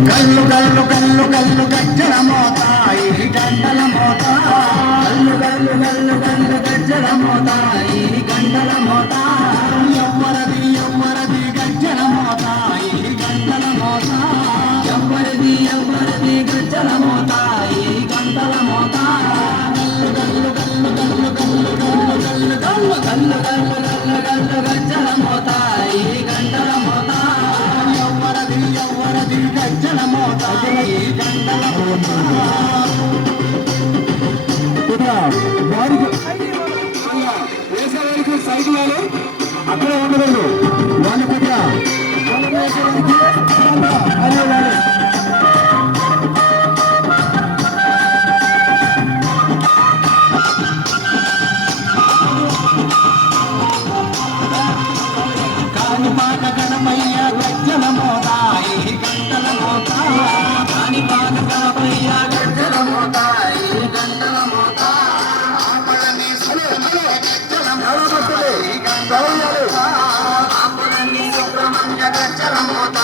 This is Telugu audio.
కల్లు కల్లు కల్లు కల్లు గజ్జల మోత ఈ గంటల మోత కల్లు కల్లు కల్లు కల్లు గజ్జల మోత ఈ గంటల మోత ఎవ్వరది ఎవ్వరది గజ్జల మోత ఈ గంటల మోత ఎవ్వరది ఎవ్వరది గజ్జల మోత ఈ గంటల మోత కల్లు కల్లు కల్లు కల్లు కల్లు కల్లు కల్లు కల్లు కల్లు కల్లు కల్లు గజ్జల మోత ఈ గంటల మోత ఎవ్వరది ఎవ్వరది గజ్జల మోత ఈ గంటల మోత వేసేవారికి సైకిల్ అక్కడే ఉండలేదు వాళ్ళు కూడా కాణిపాక గణమయ్య గజ్జల మోత ఈ గంటల మోత కాణిపాక గణమయ్య గజ్జల మోత ఈ గంటల మోత ఆపడని గజ్జల మోత ఈ గంటల మోత ఆపడని సుబ్రహ్మణ్య గజ్జల మోత